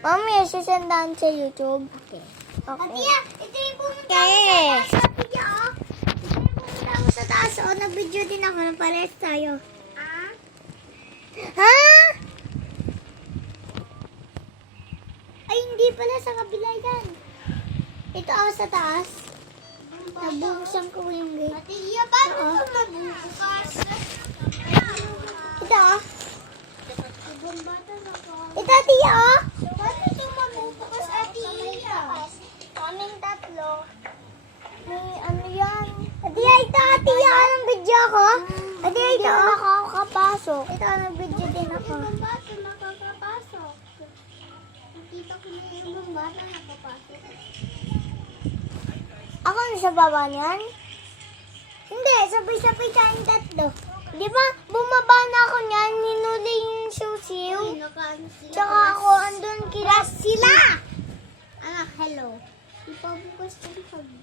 Mami, sisendahan sa YouTube. Okay. Atiya, ito yung pumunta ako sa taas sa video, oh. Ito yung pumunta ako sa taas, oh. Nag-video din ako ng pares tayo. Ah? Ha? Ay, hindi pala sa kabila yan. Ito ako sa taas. Nabuksan ko yung gate. Atiya, paano ito mabubukas? Ito, oh. Ito, Atiya, oh. Paano ito mabubukas, Atiya? Kaming tatlo. May ano yan? Atiya, ito, Atiya. Anong video ko? Atiya, Hindi ito, na oh. nakakapasok. Ito, nag-video din ako. Ibang bata nakakapasok. Nakita ko na ibang bata nakapasok. Ako na sa baba niyan? Hindi, sabay-sabay tayong tatlo. Di ba, bumaba na ako niyan, hinuli yung siw-siw. Tsaka ako andun kila Sila! Anak, hello. Ipabukas ko yung pagda.